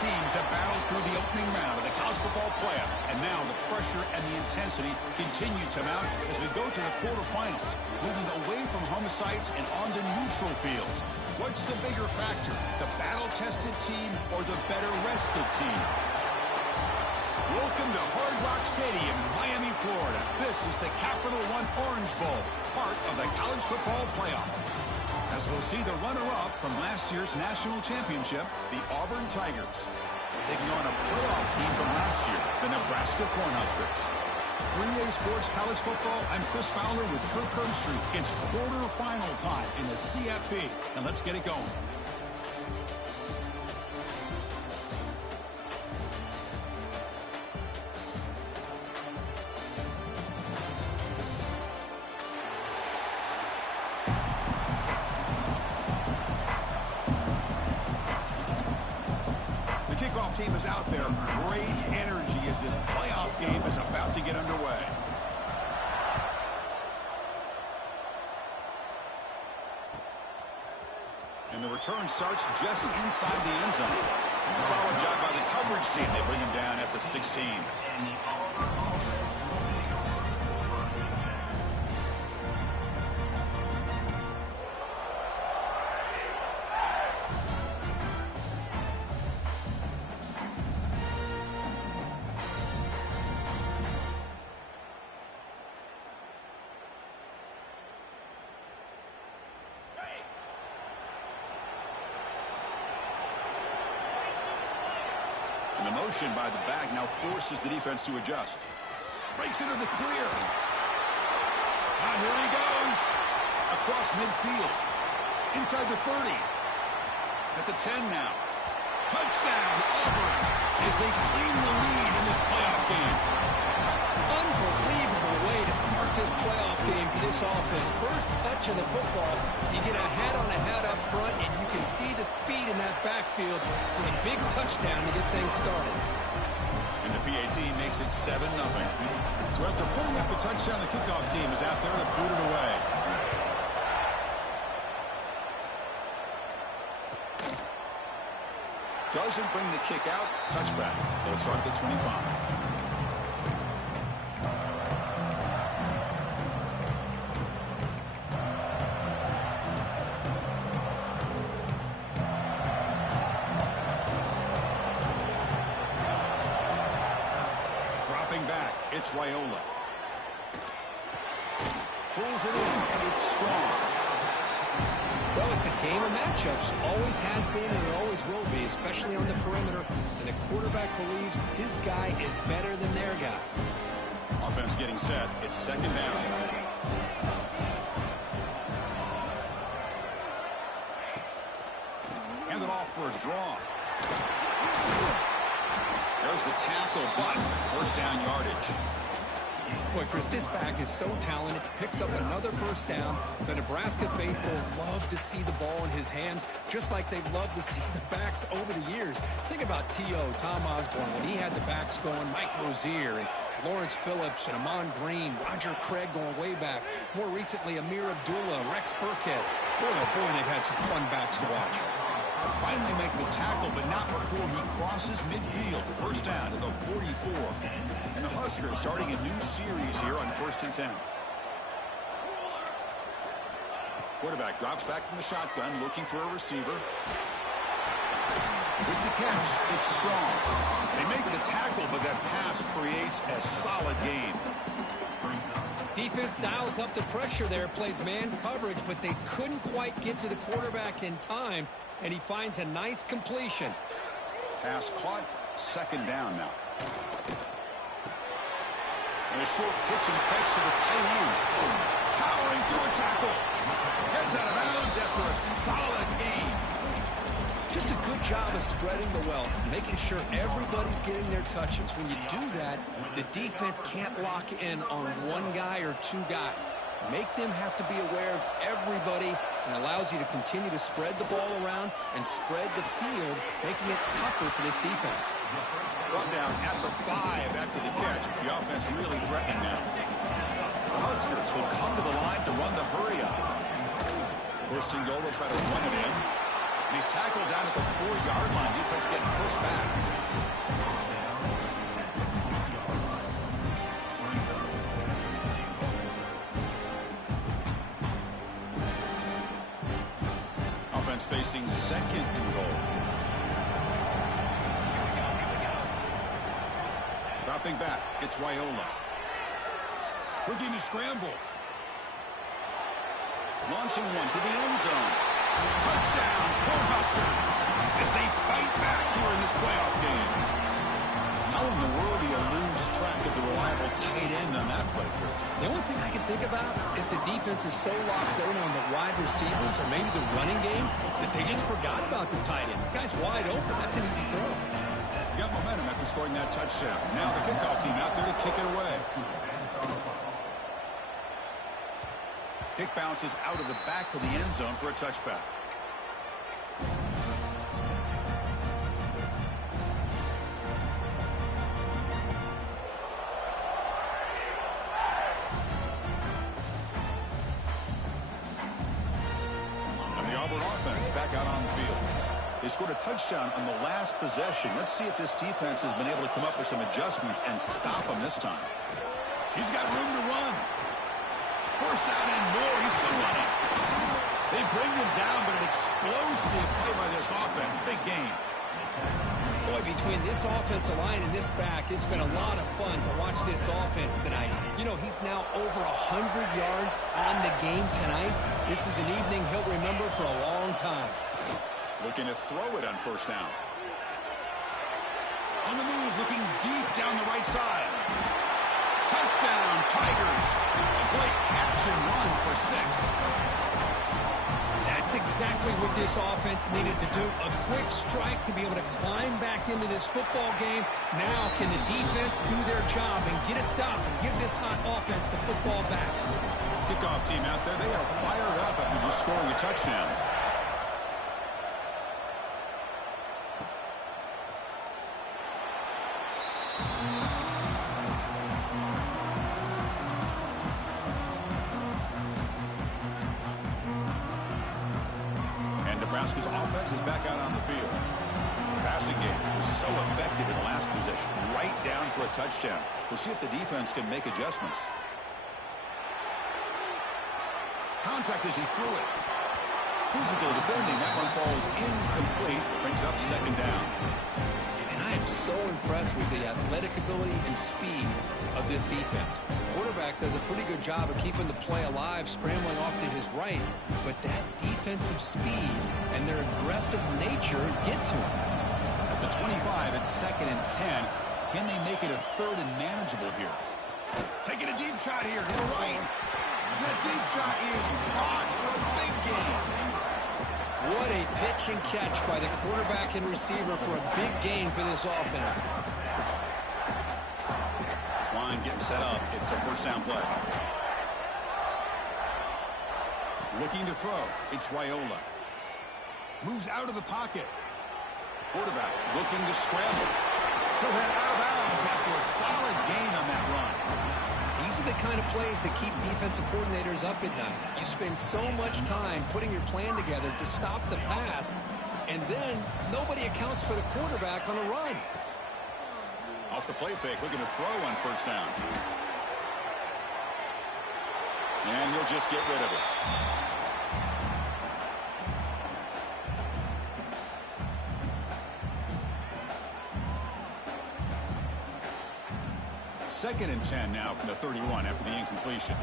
teams have battled through the opening round of the college football playoff, and now the pressure and the intensity continue to mount as we go to the quarterfinals, moving away from home sites and onto neutral fields. What's the bigger factor, the battle-tested team or the better-rested team? Welcome to Hard Rock Stadium in Miami, Florida. This is the Capital One Orange Bowl, part of the college football playoff. As we'll see the runner-up from last year's national championship, the Auburn Tigers, taking on a playoff team from last year, the Nebraska Cornhuskers. 3A Sports College Football, I'm Chris Fowler with Kirk Herbstreit. It's quarterfinal time in the CFP, and let's get it going. Team is out there. Great energy as this playoff game is about to get underway. And the return starts just inside the end zone. Solid job by the coverage team. They bring him down at the 16. And the motion by the back now forces the defense to adjust. Breaks into the clear. Now here he goes. Across midfield. Inside the 30. At the 10 now. Touchdown, Auburn, as they claim the lead in this playoff game. Unbelievable way to start this playoff game for this offense. First touch of the football, you get a hat-on-a-hat up front, and you can see the speed in that backfield for a big touchdown to get things started. And the PAT makes it 7-0. So after pulling up a touchdown, the kickoff team is out there to boot it away. Doesn't bring the kick out. Touchback. They'll start at the 25. Back, it's Raiola. Pulls it in, and it's strong. Well, it's a game of matchups. Always has been and it always will be, especially on the perimeter. And the quarterback believes his guy is better than their guy. Offense getting set. It's second down. Hand it off for a draw. There's the tackle, but first down yardage. Boy, Chris, this back is so talented. He picks up another first down. The Nebraska faithful love to see the ball in his hands, just like they've loved to see the backs over the years. Think about T.O., Tom Osborne, when he had the backs going, Mike Rozier, and Lawrence Phillips, and Amon Green, Roger Craig going way back. More recently, Amir Abdullah, Rex Burkhead. Boy, oh boy, they've had some fun backs to watch. Finally make the tackle, but not before he crosses midfield. First down to the 44. And the Huskers starting a new series here on 1st and 10. Quarterback drops back from the shotgun, looking for a receiver. With the catch, it's strong. They make the tackle, but that pass creates a solid game. Defense dials up the pressure there, plays man coverage, but they couldn't quite get to the quarterback in time, and he finds a nice completion. Pass caught, second down now. And a short pitch and catch to the tight end. Powering through a tackle. Heads out of bounds after a solid game. Just a good job of spreading the wealth, making sure everybody's getting their touches. When you do that, the defense can't lock in on one guy or two guys. Make them have to be aware of everybody, and allows you to continue to spread the ball around and spread the field, making it tougher for this defense. Run down at the 5 after the catch. The offense really threatening now. The Huskers will come to the line to run the hurry up. First and goal, they'll try to run it in. And he's tackled down at the 4-yard line. Defense getting pushed back. Offense facing second and goal. Dropping back, it's Raiola. Looking to scramble. Launching one to the end zone. Touchdown, Cornhuskers, as they fight back here in this playoff game. How in the world do you lose track of the reliable tight end on that play, Kurt? The only thing I can think about is the defense is so locked in on the wide receivers or maybe the running game that they just forgot about the tight end. The guy's wide open. That's an easy throw. Got momentum after scoring that touchdown. Now the kickoff team out there to kick it away. Kick bounces out of the back of the end zone for a touchback. And the Auburn offense back out on the field. They scored a touchdown on the last possession. Let's see if this defense has been able to come up with some adjustments and stop them this time. He's got room to run. First down and more. He's still running. They bring him down, but an explosive play by this offense. Big game. Boy, between this offensive line and this back, it's been a lot of fun to watch this offense tonight. You know, he's now over 100 yards on the game tonight. This is an evening he'll remember for a long time. Looking to throw it on first down. On the move, looking deep down the right side. Touchdown, Tigers. A great catch and run for 6. That's exactly what this offense needed to do. A quick strike to be able to climb back into this football game. Now can the defense do their job and get a stop and give this hot offense the football back? Kickoff team out there, they are fired up after just scoring a touchdown. Nebraska's offense is back out on the field. Passing game was so effective in the last possession. Right down for a touchdown. We'll see if the defense can make adjustments. Contact as he threw it. Physical defending. That one falls incomplete. Brings up second down. And I am so impressed with the athletic ability and speed of this defense. The quarterback does a pretty good job of keeping the play alive, scrambling off to his right. But that defensive speed and their aggressive nature get to him. At the 25, it's second and 10. Can they make it a third and manageable here? Taking a deep shot here to the right. That deep shot is caught for a big game. What a pitch and catch by the quarterback and receiver for a big gain for this offense. This line getting set up. It's a first down play. Looking to throw. It's Raiola. Moves out of the pocket. Quarterback looking to scramble. He'll head out of bounds after a solid gain on that run. These are the kind of plays that keep defensive coordinators up at night. You spend so much time putting your plan together to stop the pass, and then nobody accounts for the quarterback on a run. Off the play fake, looking to throw on first down. And he'll just get rid of it. Second and 10 now from the 31 after the incompletion.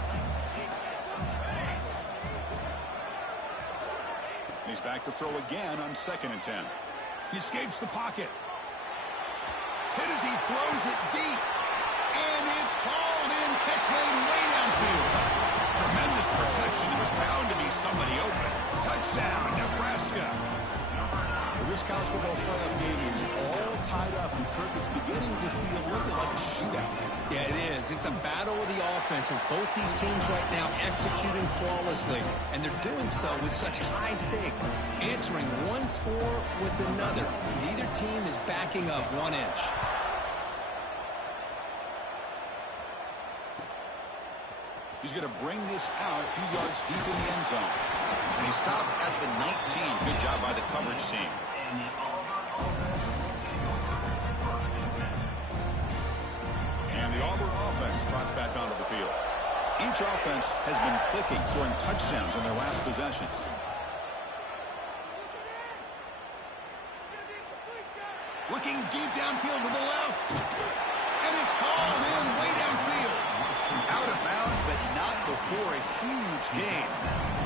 He's back to throw again on second and 10. He escapes the pocket. Hit as he throws it deep. And it's hauled in. Catch made way downfield. Tremendous protection. There was bound to be somebody open. Touchdown, Nebraska. Well, this college football playoff game is all tied up, and Kirk, it's beginning to feel a little bit like a shootout. Yeah, it is. It's a battle of the offenses. Both these teams right now executing flawlessly, and they're doing so with such high stakes, answering one score with another. Neither team is backing up 1 inch. He's going to bring this out a few yards deep in the end zone. And he stopped at the 19. Good job by the coverage team. And the Auburn offense trots back onto the field. Each offense has been clicking, scoring touchdowns in their last possessions. Looking deep downfield to the left. And it's hauled in way downfield. Out of bounds, but not before a huge gain.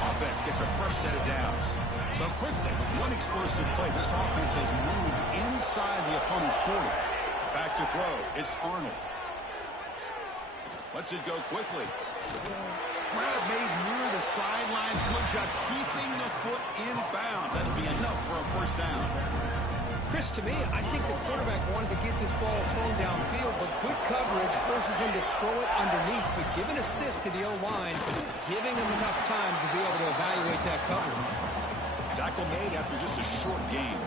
Offense gets a fresh set of downs. So quickly, with one explosive play, this offense has moved inside the opponent's 40. Back to throw. It's Arnold. Lets it go quickly. Grab made near the sidelines. Good job keeping the foot in bounds. That'll be enough for a first down. Chris, to me, I think the quarterback wanted to get this ball thrown downfield, but good coverage forces him to throw it underneath. But give an assist to the O-line, giving him enough time to be able to evaluate that coverage. Tackle made after just a short gain.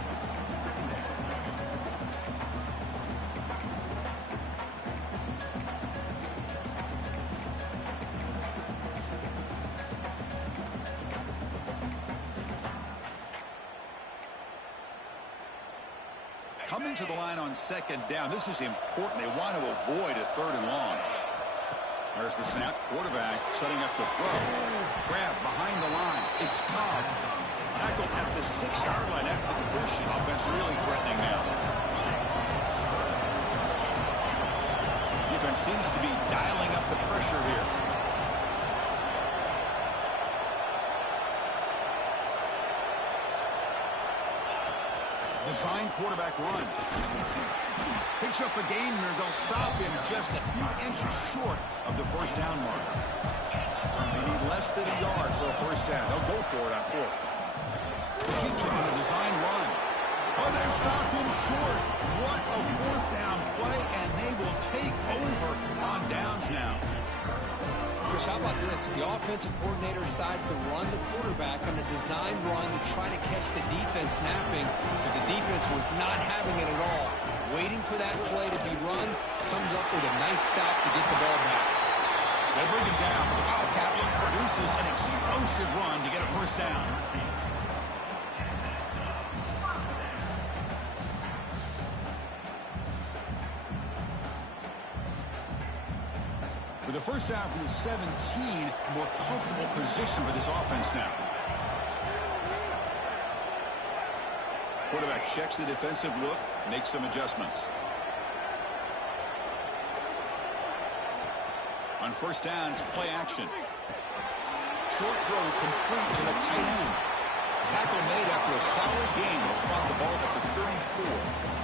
Coming to the line on second down. This is important. They want to avoid a third and long. There's the snap. Quarterback setting up the throw. Grab behind the line. It's Cobb. Tackle at the 6-yard line after the completion. Offense really threatening now. Defense seems to be dialing up the pressure here. Design quarterback run. Picks up a gain here. They'll stop him just a few inches short of the first down mark. They need less than a yard for a first down. They'll go for it on fourth. Keeps it on a design run. Oh, they've stopped him short. What a fourth down play, and they will take over on downs now. Chris, how about this? The offensive coordinator decides to run the quarterback on a design run to try to catch the defense napping, but the defense was not having it at all. Waiting for that play to be run, comes up with a nice stop to get the ball back. They bring him down. The Wildcat produces an explosive run to get a first down. With the first down from the 17, more comfortable position for this offense now. Quarterback checks the defensive look, makes some adjustments. On first down, it's play action. Short throw complete to the tight end. Tackle made after a solid gain. They'll spot the ball at the 34.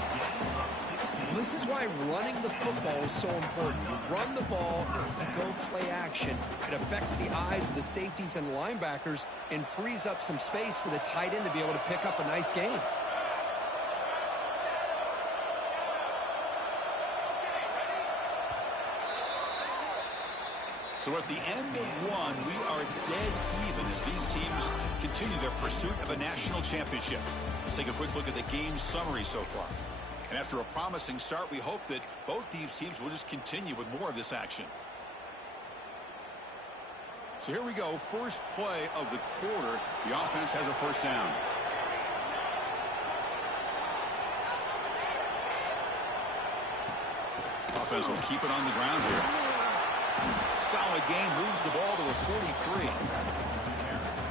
This is why running the football is so important. You run the ball, and you go play action. It affects the eyes of the safeties and linebackers and frees up some space for the tight end to be able to pick up a nice gain. So at the end of one, we are dead even as these teams continue their pursuit of a national championship. Let's take a quick look at the game summary so far. And after a promising start, we hope that both these teams will just continue with more of this action. So here we go. First play of the quarter. The offense has a first down. Offense will keep it on the ground here. Solid gain, moves the ball to the 43.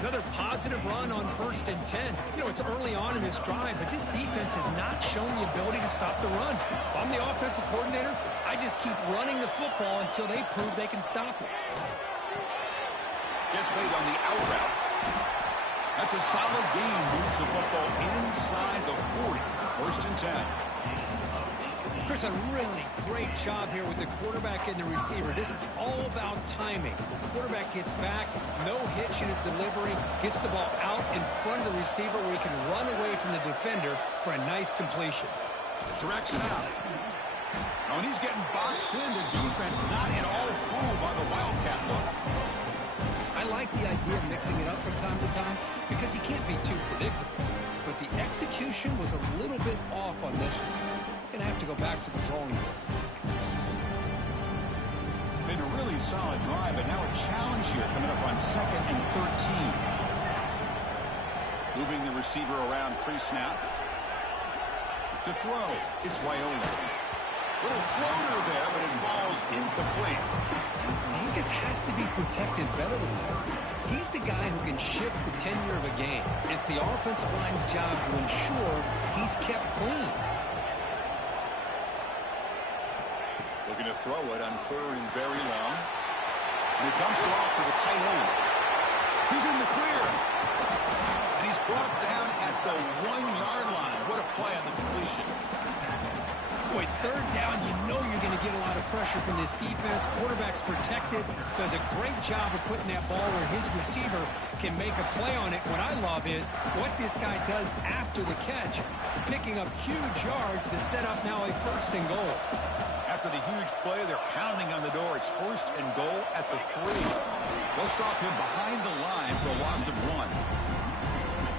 Another positive run on 1st and 10. You know, it's early on in this drive, but this defense has not shown the ability to stop the run. If I'm the offensive coordinator, I just keep running the football until they prove they can stop it. Gets made on the out route. That's a solid gain, moves the football inside the 40. 1st and 10. Chris, a really great job here with the quarterback and the receiver. This is all about timing. The quarterback gets back, no hitch in his delivery, gets the ball out in front of the receiver where he can run away from the defender for a nice completion. Direct snap. Now, when he's getting boxed in, the defense not at all fooled by the Wildcat look. I like the idea of mixing it up from time to time because he can't be too predictable. But the execution was a little bit off on this one. Going to have to go back to the drawing board. Been a really solid drive, but now a challenge here coming up on 2nd and 13. Moving the receiver around pre-snap. To throw, it's Raiola. Little floater there, but it falls incomplete. He just has to be protected better than that. He's the guy who can shift the tenure of a game. It's the offensive line's job to ensure he's kept clean. Looking to throw it on 3rd and very long. And he dumps it off to the tight end. He's in the clear. And he's brought down at the 1-yard line. What a play on the completion. Boy, 3rd down, you know you're going to get a lot of pressure from this defense. Quarterback's protected, does a great job of putting that ball where his receiver can make a play on it. What I love is what this guy does after the catch, picking up huge yards to set up now a 1st and goal. After the huge play, they're pounding on the door. It's 1st and goal at the 3. They'll stop him behind the line for a loss of 1.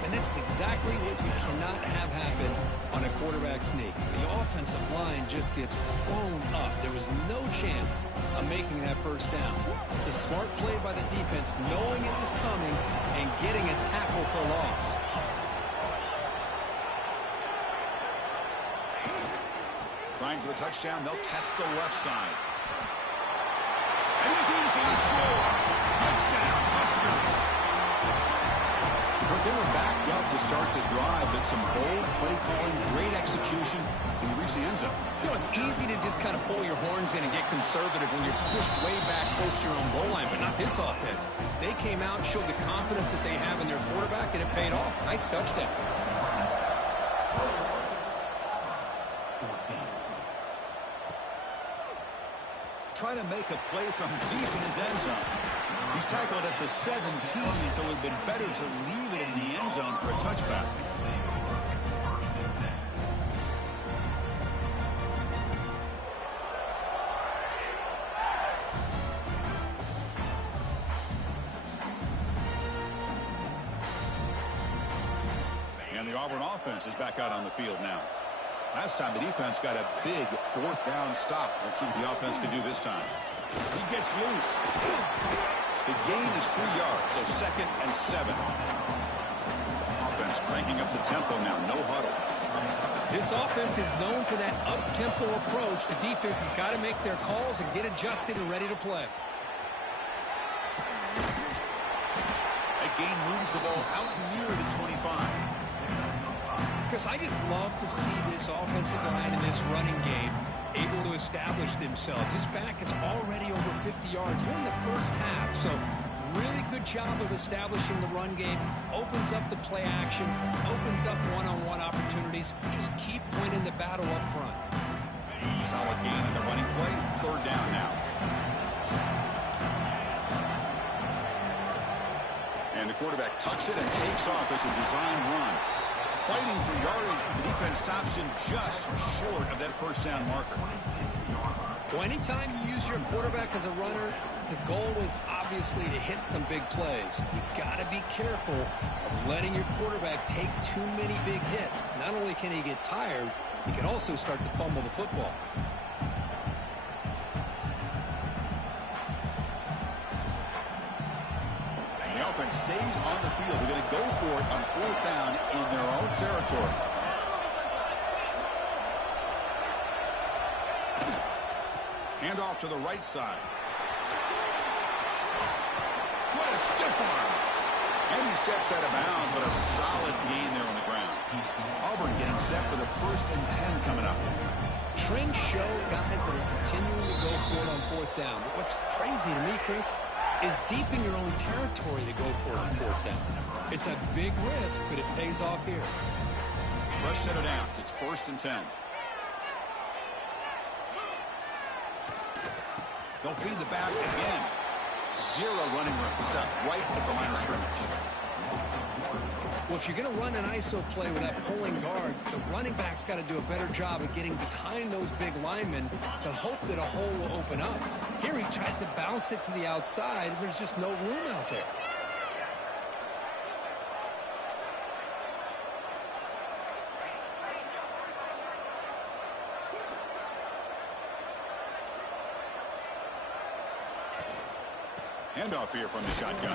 And this is exactly what you cannot have happen on a quarterback sneak. The offensive line just gets blown up. There was no chance of making that 1st down. It's a smart play by the defense, knowing it was coming and getting a tackle for loss. Trying for the touchdown, they'll test the left side. And he's in for the score. Touchdown, Huskers. But they were backed up to start the drive, but some bold play calling, great execution, and you reach the end zone. You know, it's easy to just kind of pull your horns in and get conservative when you're pushed way back close to your own goal line, but not this offense. They came out and showed the confidence that they have in their quarterback, and it paid off. Nice touchdown. Trying to make a play from deep in his end zone. He's tackled at the 17, so it would have been better to leave it in the end zone for a touchback. And the Auburn offense is back out on the field now. Last time the defense got a big 4th down stop. Let's see what the offense can do this time. He gets loose. The gain is 3 yards, so 2nd and 7. Offense cranking up the tempo now, no huddle. This offense is known for that up-tempo approach. The defense has got to make their calls and get adjusted and ready to play. That gain moves the ball out near the 25. Because I just love to see this offensive line in this running game able to establish themselves. This back is already over 50 yards. We're in the 1st half, so really good job of establishing the run game. Opens up the play action, opens up one-on-one opportunities. Just keep winning the battle up front. Solid gain in the running play. 3rd down now. And the quarterback tucks it and takes off as a design run. Fighting for yardage, but the defense stops him just short of that 1st down marker. Well, anytime you use your quarterback as a runner, the goal is obviously to hit some big plays. You got to be careful of letting your quarterback take too many big hits. Not only can he get tired, he can also start to fumble the football. Offense stays on the field. We're going to go for it on 4th down in their own territory. Hand off to the right side. What a stiff arm. And he steps out of bounds, but a solid gain there on the ground. Auburn getting set for the 1st and 10 coming up. Trends show guys that are continuing to go for it on 4th down. But what's crazy to me, Chris, is deep in your own territory to go for it on 4th down. It's a big risk, but it pays off here. Fresh set of downs. It's 1st and 10. They'll feed the back again. 0 running room. Stuck right at the line of scrimmage. Well, if you're going to run an ISO play with that pulling guard, the running back's got to do a better job of getting behind those big linemen to hope that a hole will open up. Here he tries to bounce it to the outside, and there's just no room out there. Handoff here from the shotgun.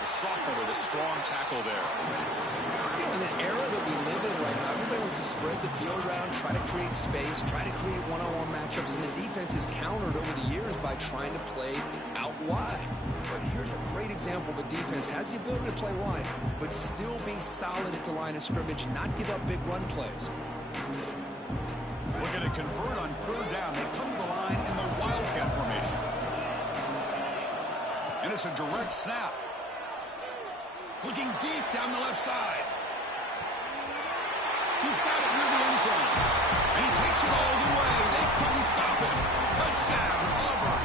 The sophomore with a strong tackle there. You know, in the era that we live in right now, everybody wants to spread the field around, try to create space, try to create one-on-one matchups, and the defense is countered over the years by trying to play out wide. But here's a great example of a defense has the ability to play wide, but still be solid at the line of scrimmage, not give up big run plays. We're going to convert on third down. They come to the line in the Wildcat formation. And it's a direct snap. Looking deep down the left side. He's got it near the end zone. And he takes it all the way. They couldn't stop him. Touchdown, Auburn.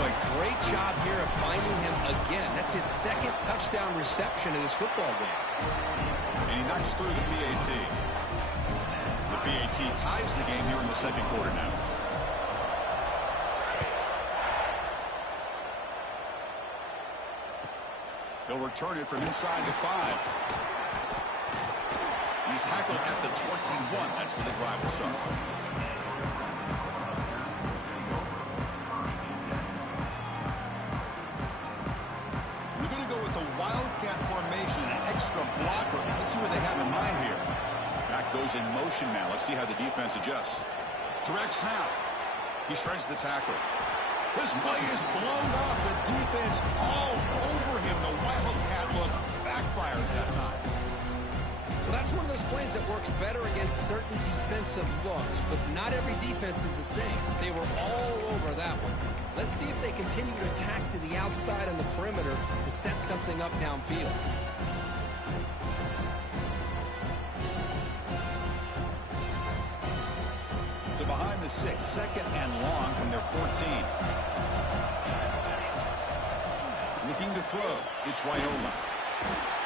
But great job here of finding him again. That's his second touchdown reception in this football game. And he knocks through the PAT. The PAT ties the game here in the second quarter now. They'll return it from inside the 5. He's tackled at the 21. That's where the drive will start. We're going to go with the Wildcat formation, an extra blocker. Let's see what they have in mind here. Back goes in motion now. Let's see how the defense adjusts. Direct snap. He shreds the tackle. This play is blown up. The defense all over him. The Wildcat look backfires that time. Well, that's one of those plays that works better against certain defensive looks, but not every defense is the same. They were all over that one. Let's see if they continue to attack to the outside on the perimeter to set something up downfield. So behind the 6, second and long from their 14. Looking to throw. It's Raiola.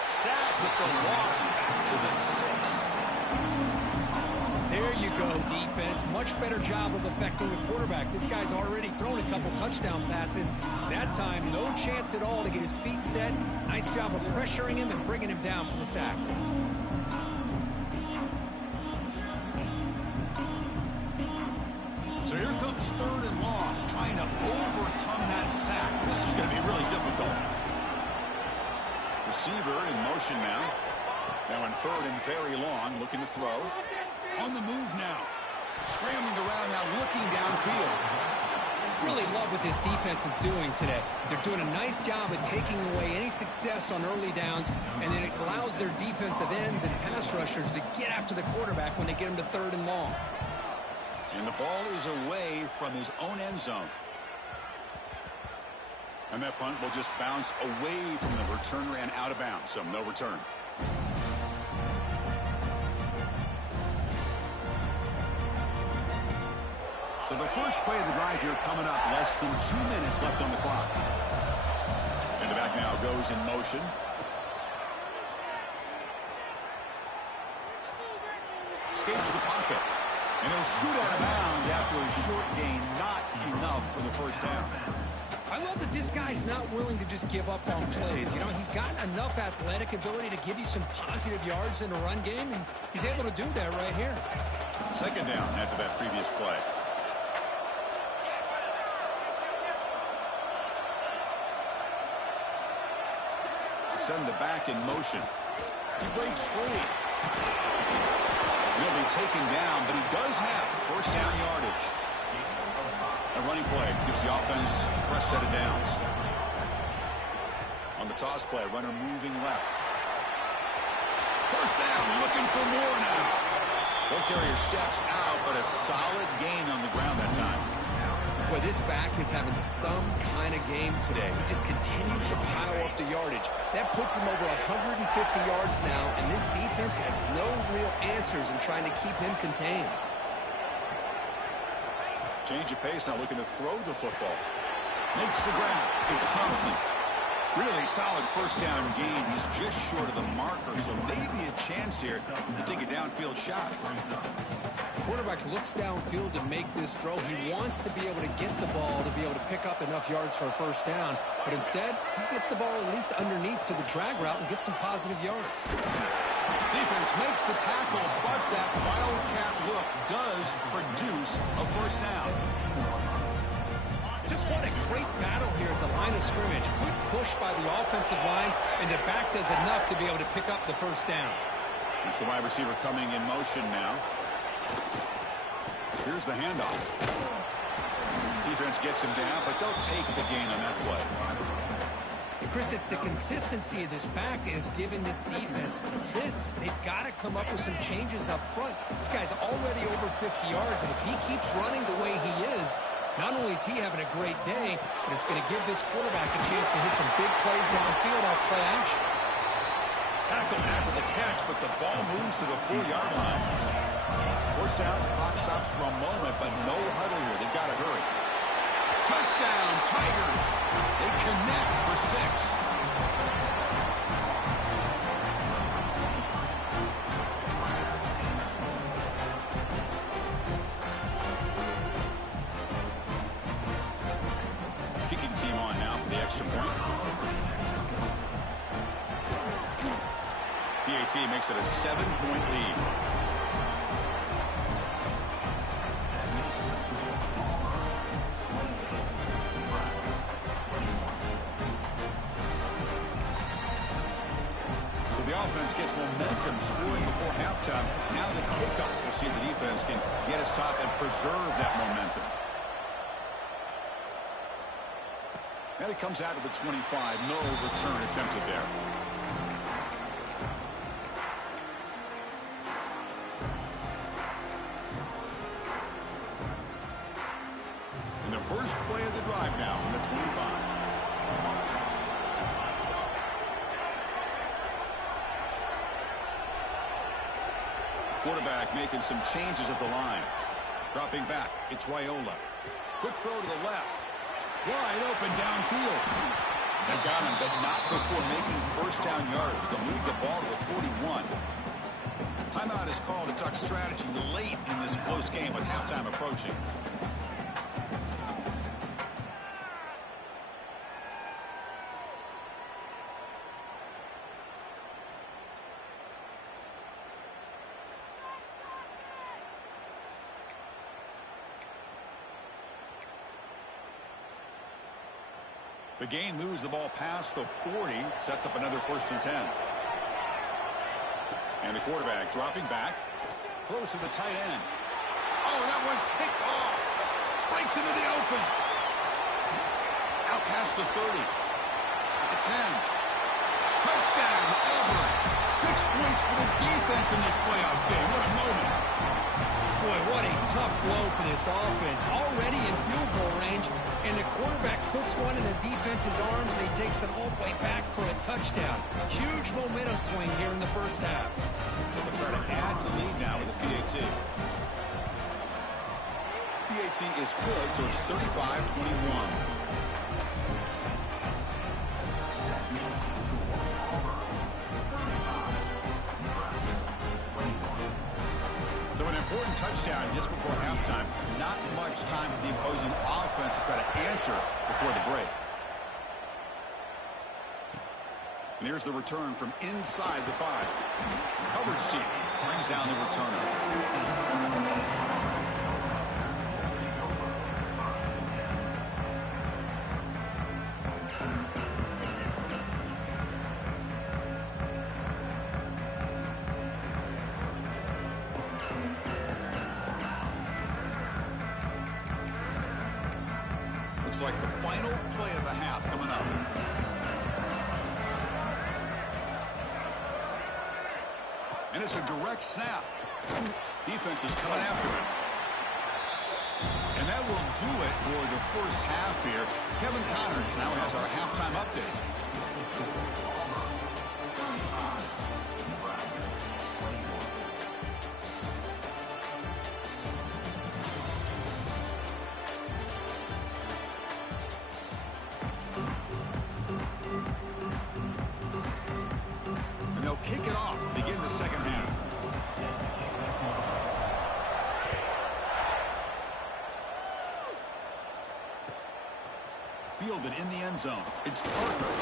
Sacked. It's a loss back to the 6. There you go, defense. Much better job of affecting the quarterback. This guy's already thrown a couple touchdown passes. That time, no chance at all to get his feet set. Nice job of pressuring him and bringing him down for the sack. So here comes third and long, trying to overcome that sack. This is going to be really difficult. Receiver in motion now. Now in third and very long, looking to throw. On the move now. Scrambling around now, looking downfield. Really love what this defense is doing today. They're doing a nice job of taking away any success on early downs, and then it allows their defensive ends and pass rushers to get after the quarterback when they get him to third and long. And the ball is away from his own end zone. And that punt will just bounce away from the return, ran out of bounds, so no return. So the first play of the drive here coming up, less than 2 minutes left on the clock. And the back now goes in motion. Escapes the pocket. And he'll scoot out of bounds after a short gain. Not enough for the first down. I love that this guy's not willing to just give up on plays. You know, he's got enough athletic ability to give you some positive yards in a run game, and he's able to do that right here. Second down after that previous play. Send the back in motion. He breaks free. He'll be taken down, but he does have first down yardage. A running play gives the offense a fresh set of downs. On the toss play, runner moving left. First down, looking for more now. Ball carrier steps out, but a solid gain on the ground that time. Boy, this back is having some kind of game today. He just continues to pile up the yardage. That puts him over 150 yards now, and this defense has no real answers in trying to keep him contained. Change of pace, now looking to throw the football. Makes the grab. It's Thompson. Really solid first down gain. He's just short of the marker, so maybe a chance here to take a downfield shot. The quarterback looks downfield to make this throw. He wants to be able to get the ball to be able to pick up enough yards for a first down, but instead, he gets the ball at least underneath to the drag route and gets some positive yards. Defense makes the tackle, but that Wildcat look does produce a first down. Just what a great battle here at the line scrimmage. Good push by the offensive line, and the back does enough to be able to pick up the first down. It's the wide receiver coming in motion now. Here's the handoff. Defense gets him down, but they'll take the gain on that play. Chris, it's the consistency of this back is giving this defense fits. They've got to come up with some changes up front. This guy's already over 50 yards, and if he keeps running the way he is, not only is he having a great day, but it's going to give this quarterback a chance to hit some big plays downfield off play action. Tackled after the catch, but the ball moves to the 4-yard line. First down, clock stops for a moment, but no huddle here. They've got to hurry. Touchdown, Tigers. They connect for 6. Kicking team on now for the extra point. PAT makes it a 7-point lead. Offense gets momentum scoring before halftime. Now the kickoff. We'll see if the defense can get his top and preserve that momentum. And it comes out of the 25. No return attempted there. And the first play of the drive now from the 25. Quarterback making some changes at the line. Dropping back, it's Raiola. Quick throw to the left. Wide open downfield. They've got him, but not before making first down yards. They'll move the ball to the 41. Timeout is called. A Duck strategy late in this close game with halftime approaching. The gain moves the ball past the 40, sets up another 1st and 10. And the quarterback dropping back, close to the tight end. Oh, that one's picked off. Breaks into the open. Out past the 30. At the 10. Touchdown, Auburn. 6 points for the defense in this playoff game. What a moment. Boy, what a tough blow for this offense. Already in field goal range, and the quarterback puts one in the defense's arms. They takes it all the way back for a touchdown. Huge momentum swing here in the first half. They'll try to add to the lead now with the PAT. PAT is good, so it's 35-21. So an important touchdown just before halftime. Not much time for the opposing offense to try to answer before the break. And here's the return from inside the 5. Coverage team brings down the returner. Looks like the final play of the half coming up. And it's a direct snap. Defense is coming after him. And that will do it for the first half here. Kevin Connors now has our halftime update. Kick it off to begin the second half. Fielded in the end zone. It's Parker.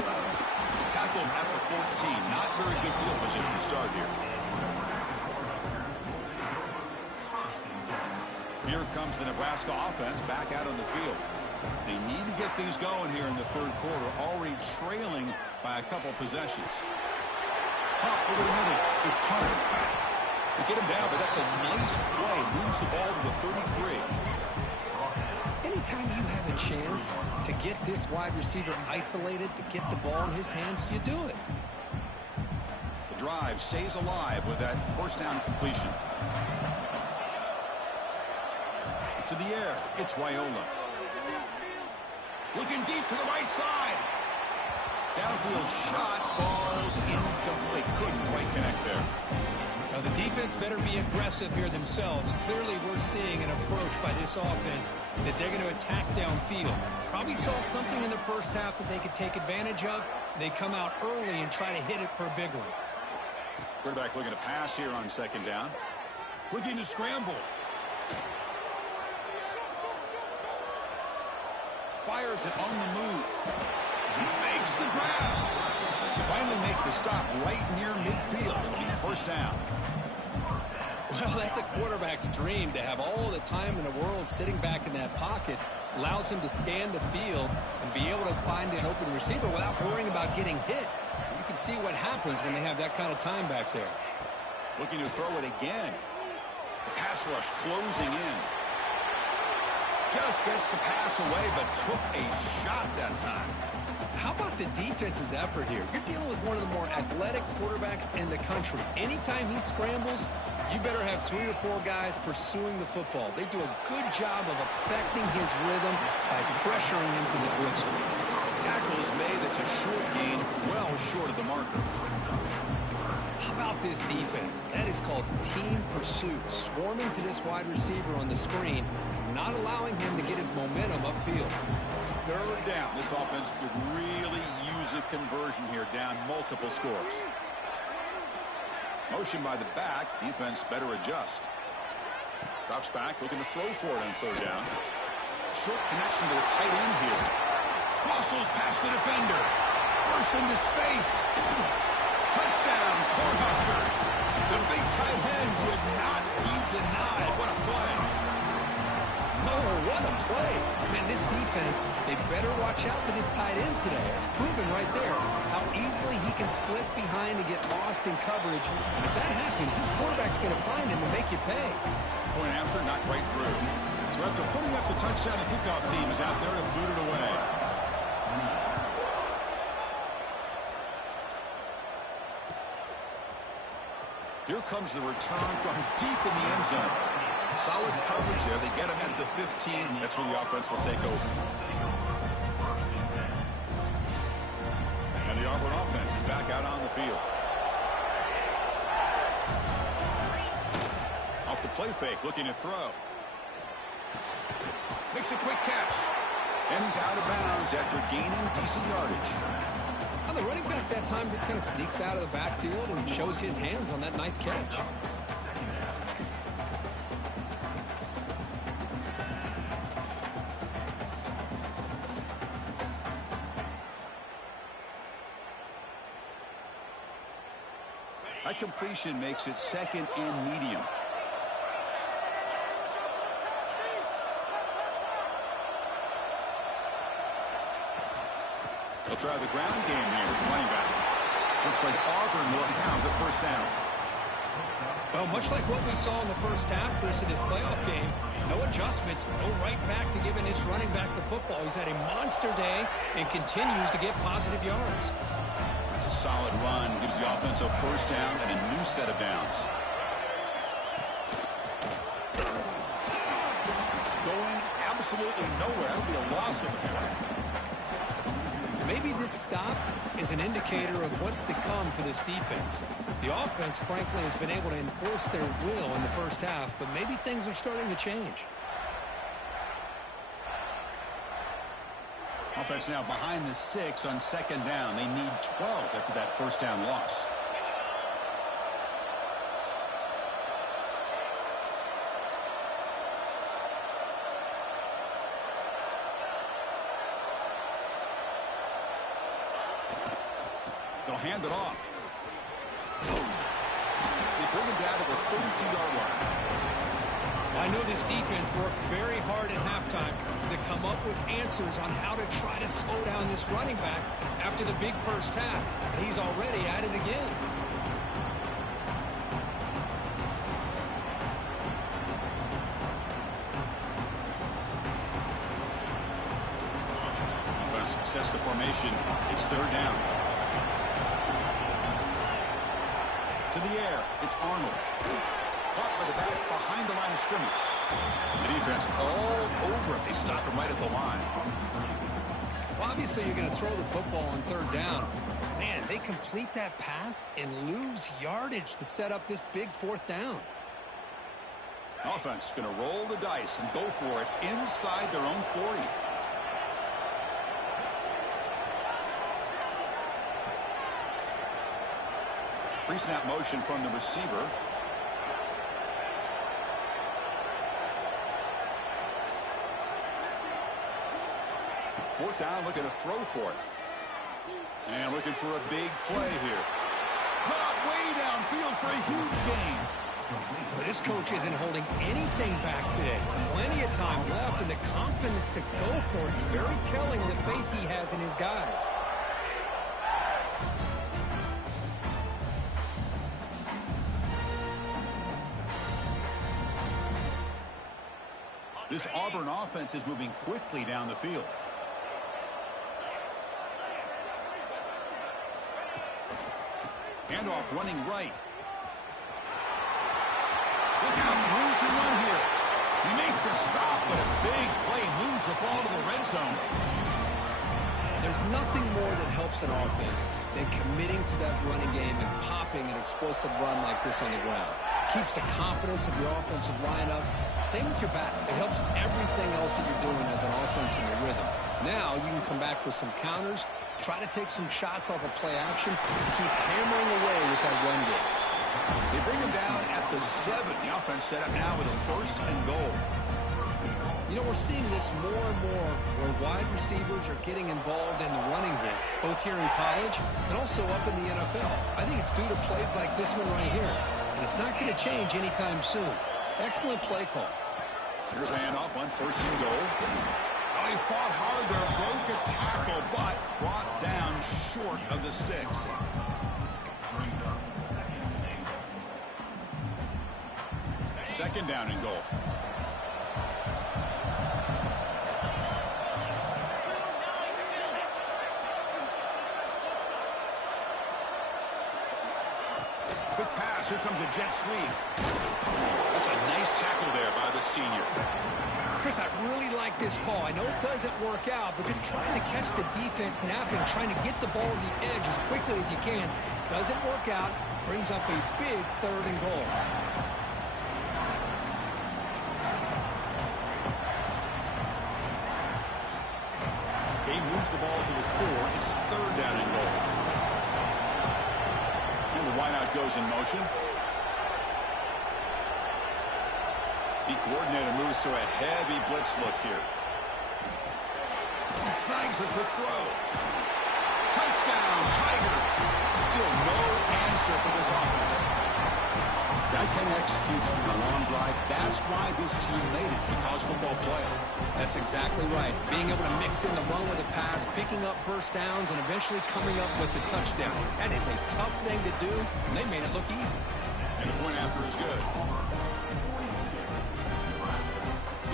Tackled at the 14. Not very good field position to start here. Here comes the Nebraska offense back out on the field. They need to get things going here in the third quarter. by a couple possessions. Pop over the middle. It's Hunter. They get him down, but that's a nice play. Moves the ball to the 33. Anytime you have a chance to get this wide receiver isolated, to get the ball in his hands, you do it. The drive stays alive with that first down completion. To the air, it's Raiola. Looking deep to the right side. Downfield shot falls incomplete. Couldn't quite connect there. Now the defense better be aggressive here themselves. Clearly we're seeing an approach by this offense that they're going to attack downfield. Probably saw something in the first half that they could take advantage of. They come out early and try to hit it for a big one. Quarterback looking to pass here on second down. Looking to scramble. Fires it on the move. He makes the grab. They finally make the stop right near midfield. It'll be first down. Well, that's a quarterback's dream to have all the time in the world sitting back in that pocket. Allows him to scan the field and be able to find an open receiver without worrying about getting hit. You can see what happens when they have that kind of time back there. Looking to throw it again. The pass rush closing in. Just gets the pass away, but took a shot that time. How about the defense's effort here? You're dealing with one of the more athletic quarterbacks in the country. Anytime he scrambles, you better have 3 or 4 guys pursuing the football. They do a good job of affecting his rhythm by pressuring him to the whistle. Tackle is made. That's a short gain, well short of the marker. How about this defense? That is called team pursuit. Swarming to this wide receiver on the screen, not allowing him to get his momentum upfield. Third down. This offense could really use a conversion here, down multiple scores. Motion by the back. Defense better adjust. Drops back, looking to throw for it on third down. Short connection to the tight end here. Muscles past the defender. Bursts into space. Touchdown, Cornhuskers. The big tight end would not be denied. What a play. Oh, what a play. Man, this defense, they better watch out for this tight end today. It's proven right there how easily he can slip behind and get lost in coverage. And if that happens, this quarterback's going to find him and make you pay. Point after, not right through. So after putting up the touchdown, the kickoff team is out there to boot it away. Here comes the return from deep in the end zone. Solid coverage there. They get him at the 15. That's where the offense will take over. And the Auburn offense is back out on the field. Off the play fake, looking to throw. Makes a quick catch. And he's out of bounds after gaining decent yardage. Well, the running back that time just kind of sneaks out of the backfield and shows his hands on that nice catch. That completion makes it second and medium. They'll try the ground game here with the running back. Looks like Auburn will have the first down. Well, much like what we saw in the first half versus this playoff game, no adjustments, go right back to giving his running back the football. He's had a monster day and continues to get positive yards. It's a solid run. Gives the offense a first down and a new set of downs. Going absolutely nowhere. That would be a loss of the play. Maybe this stop is an indicator of what's to come for this defense. The offense, frankly, has been able to enforce their will in the first half, but maybe things are starting to change. Offense now behind the 6 on second down. They need 12 after that first down loss. They'll hand it off. They bring him down to the 32-yard line. I know this defense worked very hard at halftime to come up with answers on how to try to slow down this running back after the big first half, and he's already at it again. Offense sets the formation. It's third down. To the air. It's Arnold. Caught by the back behind the line of scrimmage. The defense all over it. They stop him right at the line. Well, obviously, you're going to throw the football on third down. Man, they complete that pass and lose yardage to set up this big fourth down. Offense going to roll the dice and go for it inside their own 40. Pre-snap motion from the receiver. Fourth down, looking to throw for it. And looking for a big play here. Caught way downfield for a huge gain. But this coach isn't holding anything back today. Plenty of time left, and the confidence to go for it is very telling of the faith he has in his guys. This Auburn offense is moving quickly down the field. Handoff running right. Look out, room to run here. You make the stop, but a big play moves the ball to the red zone. There's nothing more that helps an offense than committing to that running game and popping an explosive run like this on the ground. Keeps the confidence of your offensive line up. Same with your back. It helps everything else that you're doing as an offense in your rhythm. Now you can come back with some counters, try to take some shots off of play action, and keep hammering away with that run game. They bring him down at the 7. The offense set up now with a first and goal. You know, we're seeing this more and more where wide receivers are getting involved in the running game, both here in college and also up in the NFL. I think it's due to plays like this one right here, and it's not going to change anytime soon. Excellent play call. Here's a handoff on first and goal. Oh, he fought hard there, broke a tackle, but brought down short of the sticks. Second down and goal. Quick pass. Here comes a jet sweep. That's a nice tackle there by the senior. Chris, I really like this call. I know it doesn't work out, but just trying to catch the defense napping, trying to get the ball to the edge as quickly as you can. Doesn't work out. Brings up a big third and goal. He moves the ball to the 4. It's third down and goal. And the wideout goes in motion. The coordinator moves to a heavy blitz look here. Snags the quick throw. Touchdown, Tigers. Still no answer for this offense. That kind of execution on a long drive, that's why this team made it to the college football playoff. That's exactly right. Being able to mix in the run with the pass, picking up first downs, and eventually coming up with the touchdown. That is a tough thing to do, and they made it look easy. And the point after is good.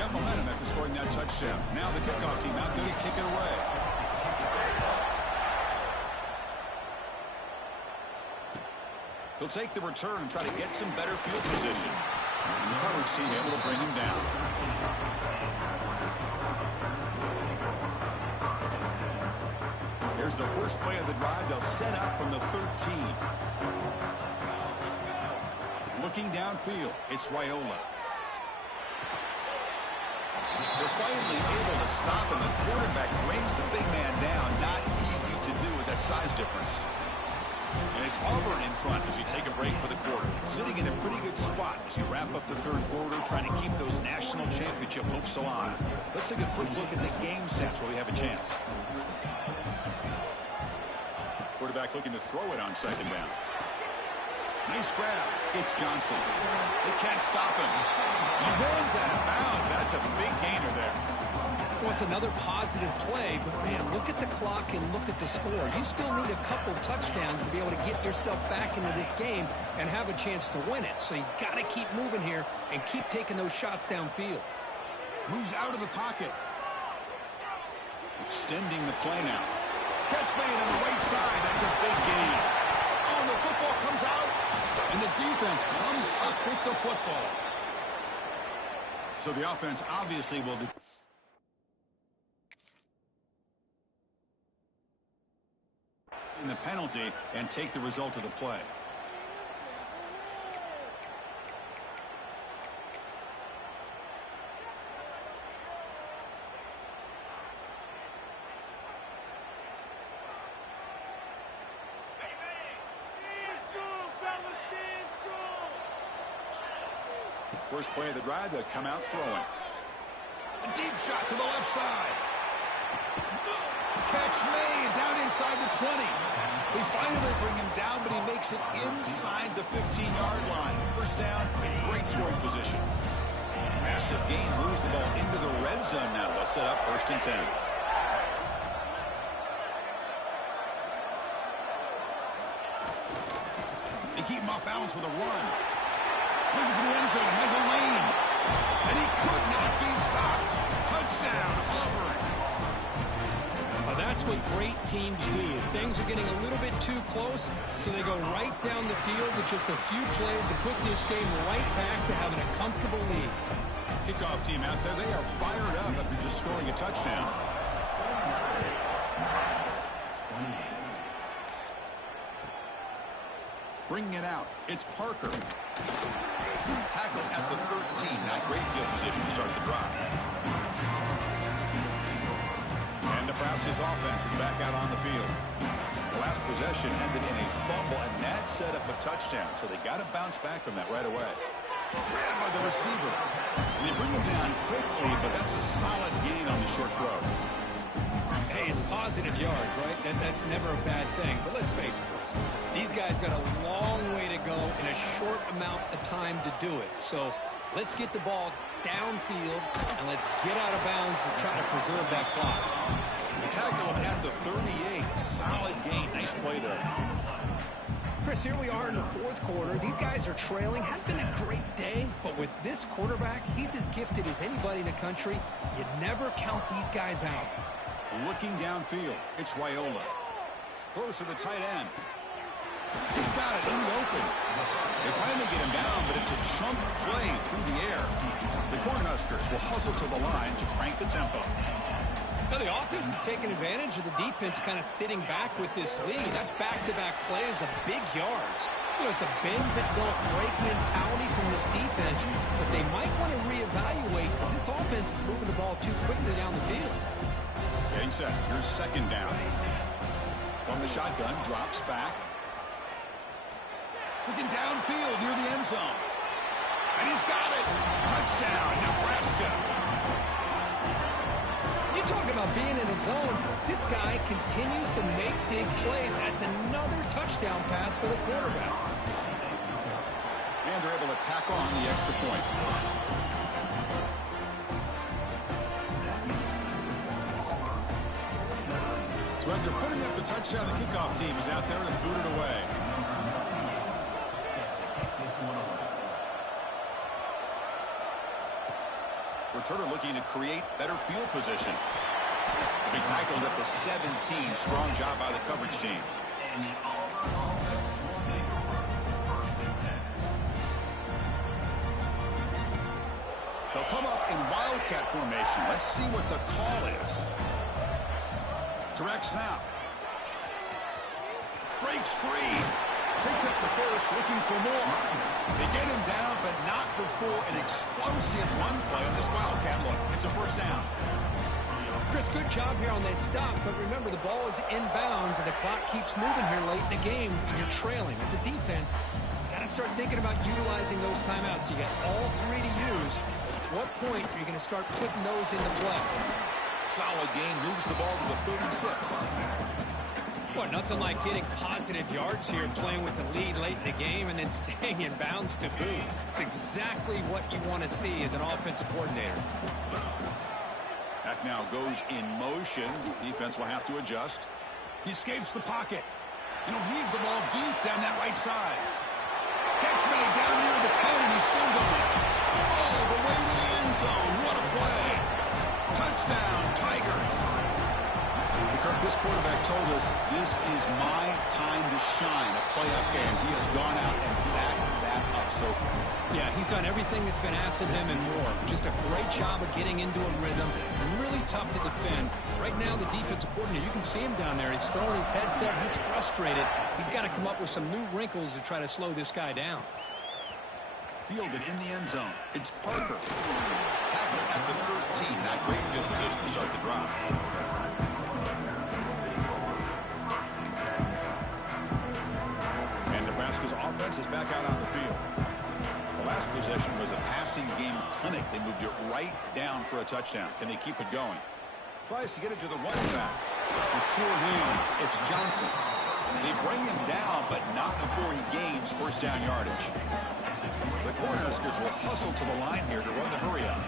Got momentum after scoring that touchdown. Now the kickoff team out there to kick it away. He'll take the return and try to get some better field position. And the coverage team able to bring him down. Here's the first play of the drive. They'll set up from the 13. Looking downfield, it's Raiola. They're finally able to stop him. The quarterback brings the big man down. Not easy to do with that size difference. And it's Auburn in front as we take a break for the quarter. Sitting in a pretty good spot as you wrap up the third quarter, trying to keep those national championship hopes alive. Let's take a quick look at the game sets where we have a chance. Quarterback looking to throw it on second down. Nice grab. It's Johnson. They can't stop him. He runs out of bounds. That's a big gainer there. Well, it's another positive play, but, man, look at the clock and look at the score. You still need a couple touchdowns to be able to get yourself back into this game and have a chance to win it. So you got to keep moving here and keep taking those shots downfield. Moves out of the pocket. Extending the play now. Catch made on the right side. That's a big gain. Oh, the football comes out, and the defense comes up with the football. So the offense obviously will do. In the penalty and take the result of the play. First play of the drive, they'll come out throwing. A deep shot to the left side. Catch made down inside the 20. They finally bring him down, but he makes it inside the 15-yard line. First down, great scoring position. Massive gain, moves the ball into the red zone now. They'll set up 1st and 10. They keep him off balance with a run. Looking for the end zone, has a lane. And he could not be stopped. Touchdown, Auburn. That's what great teams do. Things are getting a little bit too close, so they go right down the field with just a few plays to put this game right back to having a comfortable lead. Kickoff team out there, they are fired up after just scoring a touchdown. Bringing it out, it's Parker. Tackled at the 13. Now great field position to start the drive. And Nebraska's offense is back out on the field. The last possession ended in a fumble, and that set up a touchdown. So they got to bounce back from that right away. Grabbed by the receiver. And they bring him down quickly, but that's a solid gain on the short throw. Hey, it's positive yards, right? That's never a bad thing. But let's face it, these guys got a long way to go in a short amount of time to do it. So let's get the ball downfield, and let's get out of bounds to try to preserve that clock. They tackle him at the 38. Solid gain. Nice play there. Chris, here we are in the 4th quarter. These guys are trailing. Hadn't been a great day, but with this quarterback, he's as gifted as anybody in the country. You never count these guys out. Looking downfield, it's Raiola. Close to the tight end. He's got it in the open. They finally get him down, but it's a chunk play through the air. The Cornhuskers will hustle to the line to crank the tempo. Now the offense is taking advantage of the defense kind of sitting back with this lead. That's back-to-back plays of big yards. You know, it's a bend-but-don't-break mentality from this defense, but they might want to reevaluate because this offense is moving the ball too quickly down the field. Getting set. Here's 2nd down. From the shotgun, drops back. Looking downfield near the end zone. And he's got it. Touchdown, Nebraska. You talk about being in the zone. This guy continues to make big plays. That's another touchdown pass for the quarterback. And they're able to tack on the extra point. So after putting up the touchdown, the kickoff team is out there to boot it away. Returner looking to create better field position. Be tackled at the 17. Strong job by the coverage team. They'll come up in wildcat formation. Let's see what the call is. Direct snap. Breaks free. Picks up the first, looking for more. They get him down, but not before an explosive run play on this wildcat look. It's a 1st down. Chris, good job here on that stop, but remember the ball is inbounds and the clock keeps moving here late in the game and you're trailing. As a defense, you got to start thinking about utilizing those timeouts. You got all 3 to use. At what point are you going to start putting those into play? Solid gain, moves the ball to the 36. Well, nothing like getting positive yards here, playing with the lead late in the game and then staying in bounds to boot. It's exactly what you want to see as an offensive coordinator. That now goes in motion. Defense will have to adjust. He escapes the pocket. And he'll heave the ball deep down that right side. Catch made down near the 10, and he's still going. All the way to the end zone. What a play. Touchdown, Tigers. Kirk, this quarterback told us this is my time to shine, a playoff game. He has gone out and backed that up so far. Yeah, he's done everything that's been asked of him and more. Just a great job of getting into a rhythm. Really tough to defend. Right now, the defensive coordinator, you can see him down there. He's throwing his headset. He's frustrated. He's got to come up with some new wrinkles to try to slow this guy down. Fielded in the end zone. It's Parker. Tackled at the 13. Not great field position to start the drive. And Nebraska's offense is back out on the field. The last possession was a passing game clinic. They moved it right down for a touchdown. Can they keep it going? Tries to get it to the running back. With sure hands, it's Johnson. They bring him down, but not before he gains first down yardage. The Cornhuskers will hustle to the line here to run the hurry up.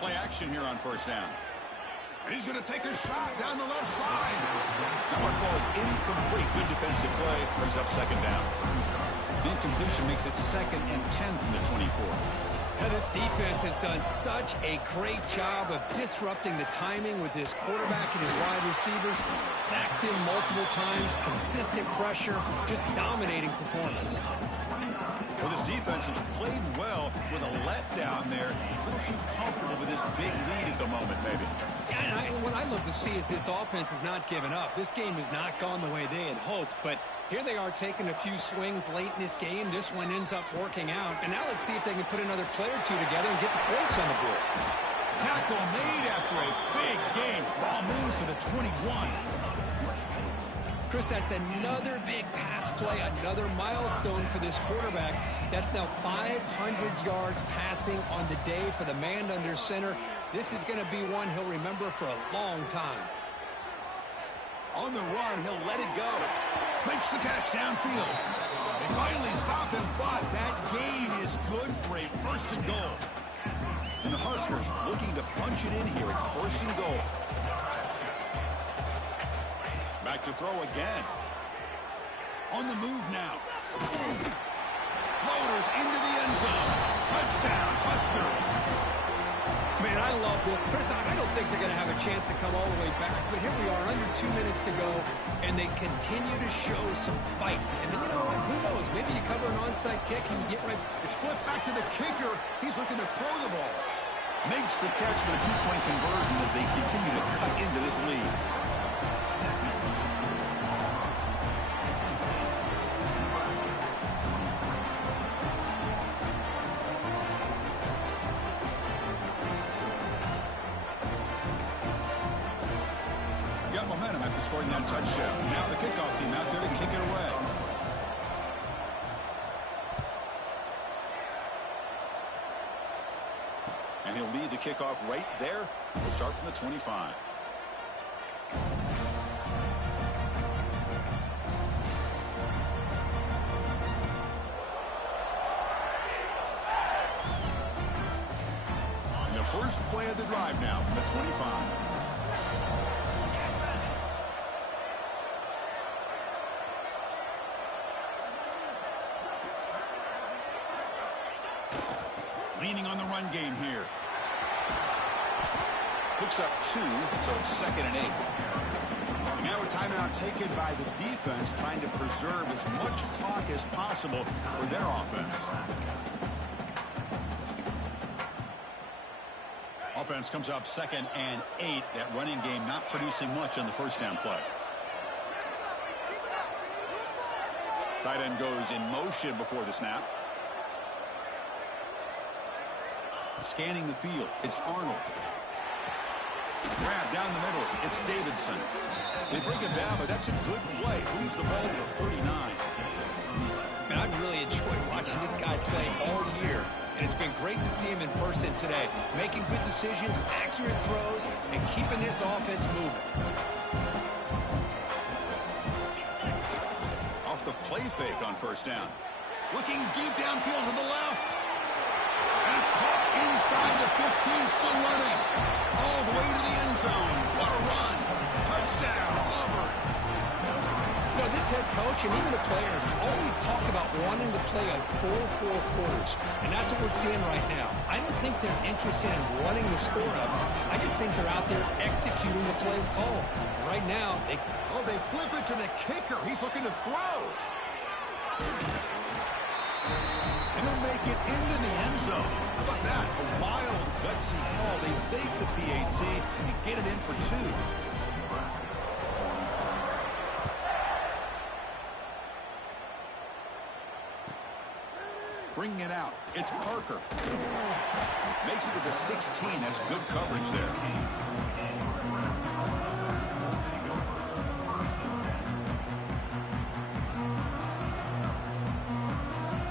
Play action here on first down. And he's going to take a shot down the left side. That one falls incomplete. Good defensive play. Brings up second down. Incompletion makes it 2nd and 10 from the 24. Now, this defense has done such a great job of disrupting the timing with his quarterback and his wide receivers. Sacked him multiple times. Consistent pressure. Just dominating performance. Well, this defense has played well with a letdown there. A little too comfortable with this big lead at the moment, maybe. Yeah, and what I love to see is this offense has not given up. This game has not gone the way they had hoped, but here they are taking a few swings late in this game. This one ends up working out, and now let's see if they can put another play or two together and get the points on the board. Tackle made after a big game. Ball moves to the 21. Chris, that's another big pass play, another milestone for this quarterback. That's now 500 yards passing on the day for the man under center. This is going to be one he'll remember for a long time. On the run, he'll let it go. Makes the catch downfield. They finally stop him, but that gain is good for a first and goal. And the Huskers looking to punch it in here. It's first and goal. Back to throw again. On the move now. Loaders into the end zone. Touchdown, Huskers. Man, I love this. Chris, I don't think they're going to have a chance to come all the way back, but here we are, under 2 minutes to go, and they continue to show some fight. And you know what? Who knows? Maybe you cover an onside kick and you get right. It's flipped back to the kicker. He's looking to throw the ball. Makes the catch for the two-point conversion as they continue to cut into this lead. Momentum after scoring that touchdown. Now the kickoff team out there to kick it away. And he'll lead the kickoff right there. We'll start from the 25. On the first play of the drive now from the 25. Leaning on the run game here. Picks up 2, so it's 2nd and 8. And now a timeout taken by the defense, trying to preserve as much clock as possible for their offense. Offense comes up 2nd and 8. That running game not producing much on the first down play. Tight end goes in motion before the snap. Scanning the field, it's Arnold. Grab down the middle, it's Davidson. They bring him down, but that's a good play. Moves the ball to 39. And I've really enjoyed watching this guy play all year. And it's been great to see him in person today, making good decisions, accurate throws, and keeping this offense moving. Off the play fake on first down. Looking deep downfield to the left. And it's caught inside the 15, still running. All the way to the end zone. What a run. Touchdown, Auburn. You know, this head coach and even the players always talk about wanting to play a full 4 quarters. And that's what we're seeing right now. I don't think they're interested in running the score up. I just think they're out there executing the plays called. Right now, they flip it to the kicker. He's looking to throw. And he'll make it into the end zone. How about that? A wild, gutsy call. They fake the PAT and get it in for 2. Bringing it out. It's Parker. Makes it to the 16. That's good coverage there.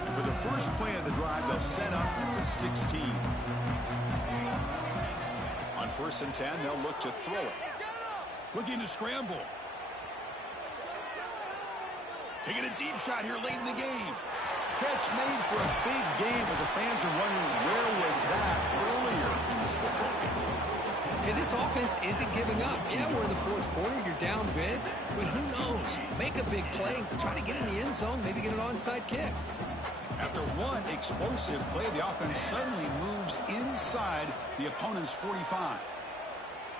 And for the first play of the drive, they'll set up at the 16. On 1st and 10, they'll look to throw it. Looking to scramble. Taking a deep shot here late in the game. Catch made for a big game, but the fans are wondering where was that earlier in this football game. And this offense isn't giving up. Yeah, we're in the 4th quarter. You're down big. But who knows? Make a big play. Try to get in the end zone. Maybe get an onside kick. After one explosive play, the offense suddenly moves inside the opponent's 45.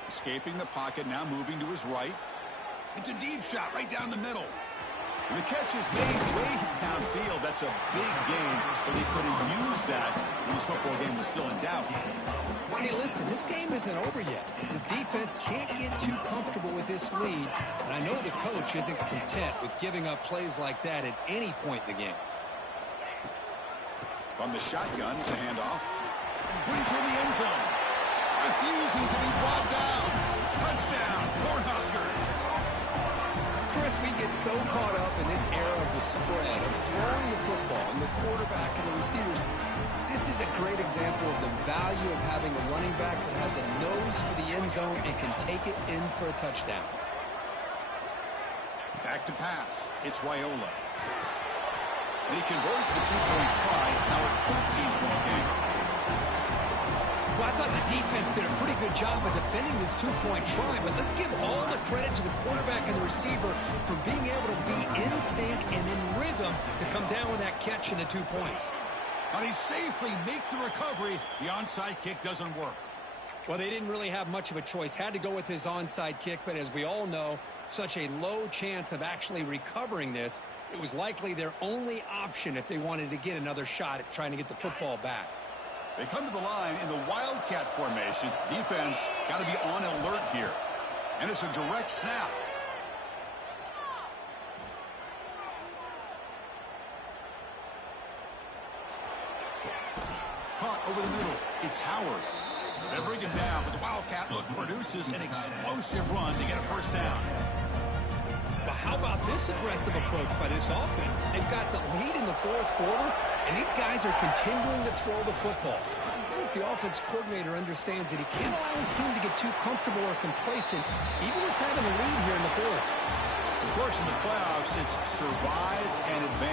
Escaping the pocket, now moving to his right. It's a deep shot right down the middle. And the catch is made way downfield. That's a big gain, but they could have used that when this football game was still in doubt. Hey, listen, this game isn't over yet. The defense can't get too comfortable with this lead, and I know the coach isn't content with giving up plays like that at any point in the game. From the shotgun, it's a handoff. Brings her in the end zone. Refusing to be brought down. Touchdown, Cornhuskers. Chris, we get so caught up in this era of the spread, of throwing the football, and the quarterback and the receivers. This is a great example of the value of having a running back that has a nose for the end zone and can take it in for a touchdown. Back to pass. It's Raiola. And he converts the 2-point try. Now a 13-point game. Well, I thought the defense did a pretty good job of defending this 2-point try, but let's give all the credit to the quarterback and the receiver for being able to be in sync and in rhythm to come down with that catch and the 2 points. And he safely make the recovery. The onside kick doesn't work. Well, they didn't really have much of a choice. Had to go with his onside kick, but as we all know, such a low chance of actually recovering this. It was likely their only option if they wanted to get another shot at trying to get the football back. They come to the line in the Wildcat formation. Defense got to be on alert here. And it's a direct snap. Caught over the middle. It's Howard. They bring him down, but the Wildcat look produces an explosive run to get a first down. But how about this aggressive approach by this offense? They've got the lead in the 4th quarter, and these guys are continuing to throw the football. I think the offense coordinator understands that he can't allow his team to get too comfortable or complacent, even with having a lead here in the 4th. Of course, in the playoffs, it's survive and advance.